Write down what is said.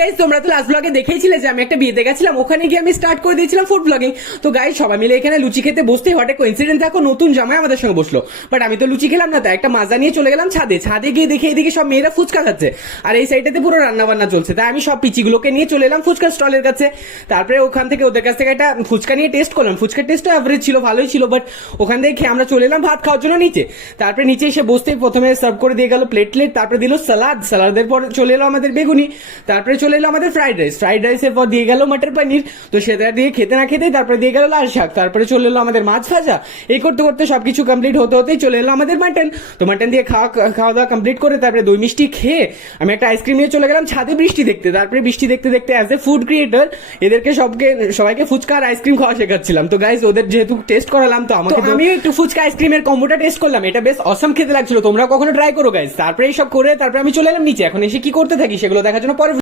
Guys তোমরা তো last ব্লগে দেখেইছিলে যে আমি একটা বিয়েতে গেছিলাম, ওখানে গিয়ে আমি স্টার্ট করে দিয়েছিলাম ফুড ব্লগিং। তো গাইস সবাই মিলে এখানে লুচি খেতে বসতেই হঠাৎ কোইন্সিডেন্ট দেখো নতুন জামাই আমাদের সঙ্গে বসলো। বাট আমি তো লুচি খেলাম না, তাই একটা মাজা নিয়ে চলে গেলাম ছাদে। ছাদে গিয়ে দেখে এদিকে সব মেয়েরা ফুচকা খাচ্ছে, আর এই সাইডেতে পুরো রান্না বান্না চলছে। তাই আমি সব পিচিগুলোকে নিয়ে চলে এলাম ফুচকা স্টলের কাছে। তারপরে ওখান থেকে ওদের কাছ থেকে একটা ফুচকা নিয়ে টেস্ট করলাম। ফুচকার টেস্টও অ্যাভারেজ ছিল, ভালোই ছিল। বাট ওখান থেকে খেয়ে আমরা চলে এলাম ভাত খাওয়ার জন্য নিচে। তারপরে নিচে এসে বসতেই প্রথমে সার্ভ করে দিয়ে গেল প্লেটলেট, তারপরে দিল সালাদ, সালাদের পর চলে এলো আমাদের বেগুনি, তারপরে চলে এলো আমাদের ফ্রাইড রাইস, ফ্রাইড রাইসের পর দিয়ে গেল মটর পনির। তো সেটা দিয়ে খেতে না খেতেই তারপরে দিয়ে গেল লাল শাক, তারপরে চলে এলো আমাদের মাছ ভাজা। এই করতে করতে সবকিছু কমপ্লিট হতে হতেই চলে এলো আমাদের মাটন। তো মাটন দিয়ে খাওয়া দাওয়া কমপ্লিট করে তারপরে দই মিষ্টি খেয়ে আমি একটা আইসক্রিম নিয়ে চলে গেলাম ছাদে বৃষ্টি দেখতে। তারপরে বৃষ্টি দেখতে দেখতে অ্যাজ এ ফুড ক্রিয়েটর এদেরকে সবাইকে ফুচকা আর আইসক্রিম খাওয়া শেখাচ্ছিলাম। তো গাইজ ওদের যেহেতু টেস্ট করালাম, তো আমাকে আমিও একটু ফুচকা আইসক্রিমের কম্বোটা টেস্ট করলাম। এটা বেশ অসম খেতে লাগছিল, তোমরা কখনো ট্রাই করো গাইজ। তারপরে এইসব করে তারপরে আমি চলে এলাম নিচে। এখন এসে কি করতে থাকি সেগুলো দেখার জন্য পরে